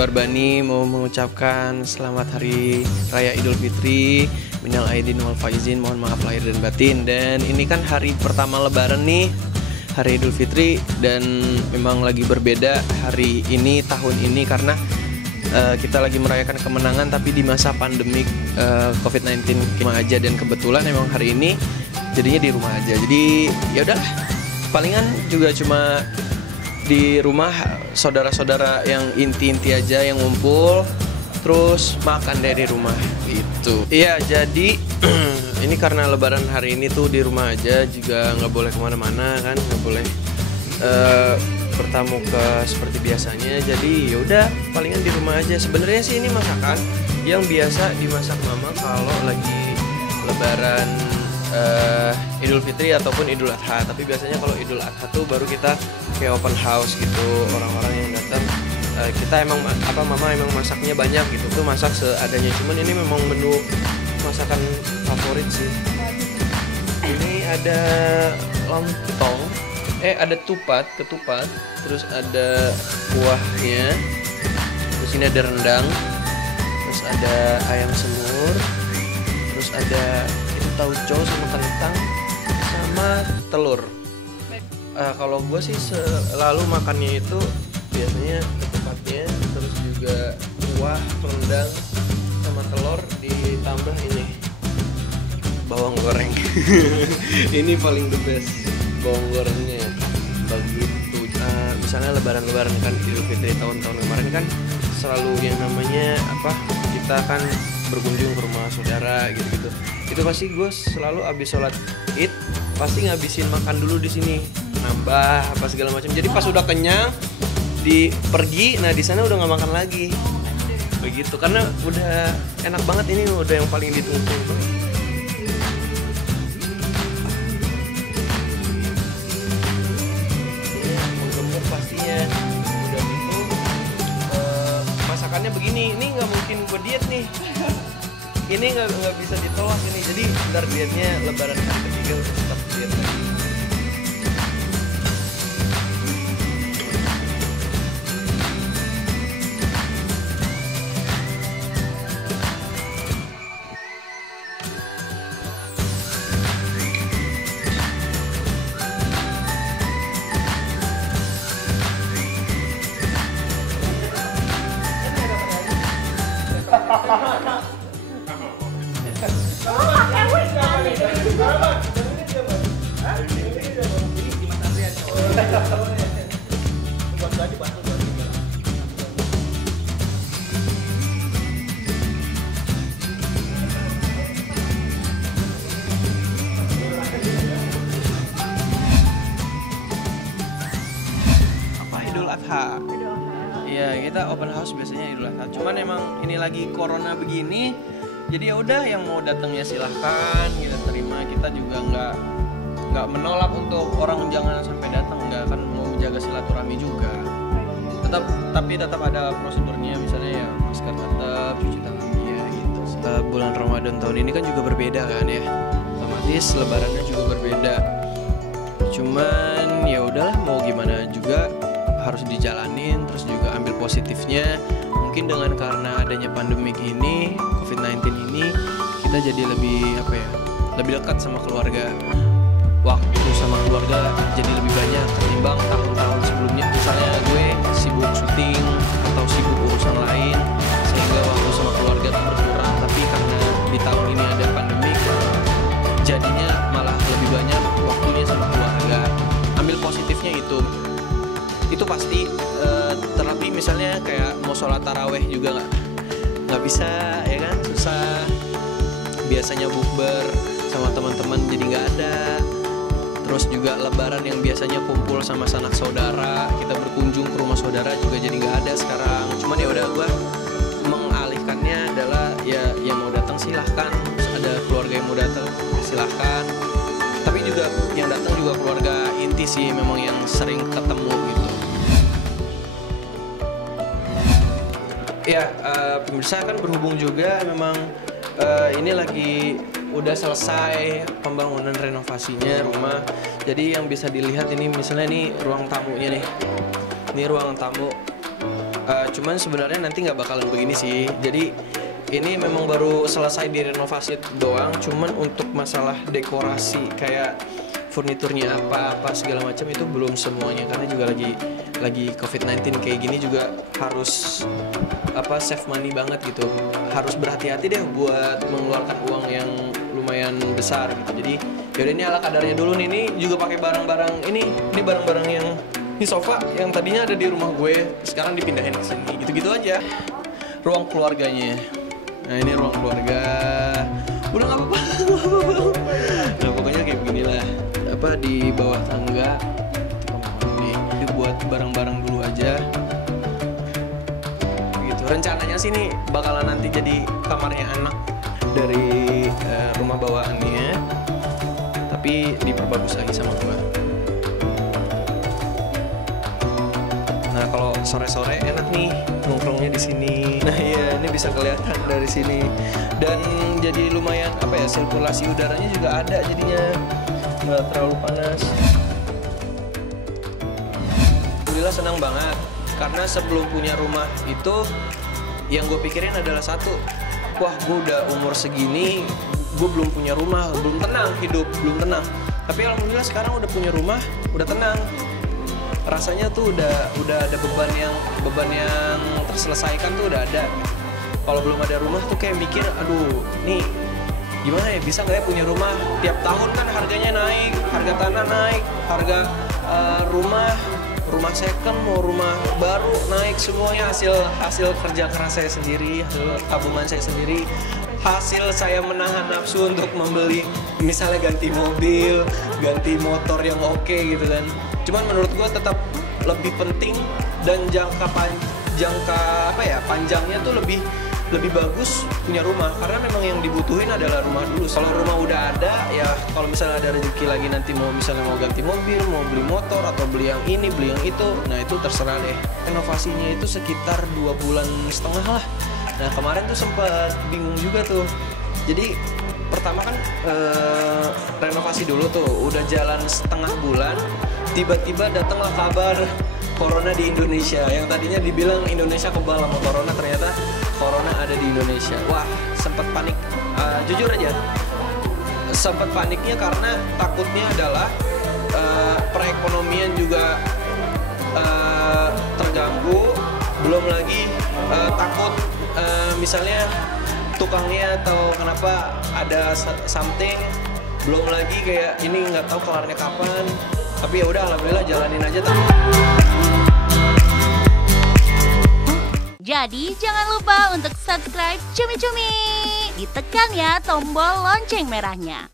Suarbani mau mengucapkan selamat Hari Raya Idul Fitri, minal aidin wal faizin, mohon maaf lahir dan batin. Dan ini kan hari pertama Lebaran nih, Hari Idul Fitri, dan memang lagi berbeda hari ini tahun ini karena kita lagi merayakan kemenangan tapi di masa pandemik COVID-19 rumah aja, dan kebetulan emang hari ini jadinya di rumah aja. Jadi ya udah, palingan juga cuma di rumah saudara-saudara yang inti-inti aja yang ngumpul, terus makan dari rumah gitu. Iya, jadi ini karena Lebaran hari ini tuh di rumah aja, juga nggak boleh kemana-mana kan, nggak boleh bertamu seperti biasanya. Jadi yaudah, palingan di rumah aja. Sebenarnya sih ini masakan yang biasa dimasak mama kalau lagi Lebaran Idul Fitri ataupun Idul Adha. Tapi biasanya kalau Idul Adha tuh baru kita kayak open house gitu, orang-orang yang datang. Kita emang mama emang masaknya banyak gitu, tuh masak seadanya. Cuman ini memang menu masakan favorit sih. Ini ada lontong, ada ketupat, terus ada kuahnya, terus ini ada rendang, terus ada ayam semur, terus ada tauco sama kentang sama telur. Kalau gue sih selalu makannya itu biasanya ketupatnya, terus juga kuah, rendang sama telur, ditambah ini bawang goreng. Ini paling the best, bawang gorengnya begitu. Misalnya lebaran kan Idul Fitri tahun-tahun kemarin kan selalu yang namanya kita kan berkunjung ke rumah saudara gitu-gitu. Itu pasti gue selalu abis sholat Id pasti ngabisin makan dulu di sini, nambah apa segala macam. Jadi pas udah kenyang pergi, nah di sana udah nggak makan lagi begitu, karena udah enak banget. Ini udah yang paling ditunggu. Menggembur pastinya udah gitu. Masakannya begini, ini nggak mungkin gue diet nih. Ini nggak bisa ditolak ini. Jadi ntar dietnya Lebaran hari ketiga udah tetap diet lagi. Idul Adha. Iya, kita open house biasanya Idul Adha. Cuman emang ini lagi corona begini, jadi ya udah, yang mau datang ya silahkan, kita terima. Kita juga nggak menolak untuk orang jangan sampai datang, nggak, kan mau menjaga silaturahmi juga. Tapi tetap ada prosedurnya, misalnya ya masker tetap, cuci tangan ya gitu. Bulan Ramadan tahun ini kan juga berbeda kan ya, otomatis Lebarannya juga berbeda. Cuman ya udahlah, mau gimana juga harus dijalanin, terus juga ambil positifnya. Mungkin dengan karena adanya pandemik ini, COVID-19 ini, kita jadi lebih lebih dekat sama keluarga. Waktu sama keluarga jadi lebih banyak ketimbang tahun-tahun sebelumnya. Misalnya gue sibuk syuting atau sibuk urusan lain, sehingga waktu sama keluarga tuh berkurang. Tapi karena di tahun ini ada pandemik, jadinya malah lebih banyak waktunya sama keluarga. Ambil positifnya itu pasti. Terlebih misalnya kayak mau sholat taraweh juga nggak bisa ya kan, susah. Biasanya bukber sama teman-teman jadi nggak ada. Terus juga Lebaran yang biasanya kumpul sama sanak saudara, kita berkunjung ke rumah saudara juga jadi nggak ada sekarang. Cuman ya udah, gue mengalihkannya adalah ya yang mau datang silahkan, ada keluarga yang mau datang silahkan. Tapi juga yang datang juga keluarga inti sih, memang yang sering ketemu gitu. Ya, pemirsa kan berhubung juga memang ini lagi udah selesai pembangunan renovasinya rumah. Jadi yang bisa dilihat ini misalnya ini ruang tamunya nih. Ini ruang tamu Cuman sebenarnya nanti nggak bakalan begini sih. Jadi ini memang baru selesai direnovasi doang. Cuman untuk masalah dekorasi kayak furniturnya apa segala macam itu belum semuanya, karena juga lagi COVID-19 kayak gini juga harus save money banget gitu. Harus berhati-hati deh buat mengeluarkan uang yang lumayan besar gitu. Jadi yaudah, ini ala kadarnya dulu nih. Ini juga pakai barang-barang ini barang-barang yang ini sofa yang tadinya ada di rumah gue, sekarang dipindahin ke sini. Gitu-gitu aja. Ruang keluarganya. Nah, ini ruang keluarga. Udah nggak apa-apa. Nah, pokoknya kayak beginilah. Di bawah tangga ini buat barang-barang dulu aja gitu. Rencananya sih ini bakalan nanti jadi kamarnya anak dari rumah bawaannya, tapi diperbagus lagi sama gua. Nah, kalau sore-sore enak nih nongkrongnya di sini. Nah iya, ini bisa kelihatan dari sini, dan jadi lumayan sirkulasi udaranya juga ada, jadinya nggak terlalu panas. Alhamdulillah senang banget, karena sebelum punya rumah itu yang gue pikirin adalah satu, wah gue udah umur segini, gue belum punya rumah, belum tenang hidup, belum tenang. Tapi alhamdulillah sekarang udah punya rumah, udah tenang. Rasanya tuh udah ada beban yang terselesaikan tuh udah ada. Kalau belum ada rumah tuh kayak mikir, aduh nih gimana ya, bisa nggak ya punya rumah? Tiap tahun kan harganya naik, harga tanah naik, harga rumah second mau rumah baru naik, semuanya hasil kerja keras saya sendiri, hasil tabungan saya sendiri, hasil saya menahan nafsu untuk membeli misalnya ganti mobil, ganti motor yang oke gitu kan. Cuman menurut gue tetap lebih penting dan panjangnya tuh lebih bagus punya rumah, karena memang yang dibutuhin adalah rumah dulu. Kalau rumah udah ada, ya kalau misalnya ada rezeki lagi nanti mau ganti mobil, mau beli motor atau beli yang ini, beli yang itu, nah itu terserah deh. Renovasinya itu sekitar 2,5 bulan lah. Nah kemarin tuh sempat bingung juga tuh. Jadi pertama kan renovasi dulu tuh, udah jalan setengah bulan, tiba-tiba datanglah kabar corona di Indonesia. Yang tadinya dibilang Indonesia kebal sama corona, ternyata corona ada di Indonesia. Wah, sempat panik. Jujur aja, sempat paniknya karena takutnya adalah perekonomian juga terganggu. Belum lagi takut misalnya tukangnya atau kenapa ada something. Belum lagi kayak ini nggak tahu kelarnya kapan. Tapi ya udah, alhamdulillah jalanin aja tuh. Jadi jangan lupa untuk subscribe Cumi Cumi. Ditekan ya tombol lonceng merahnya.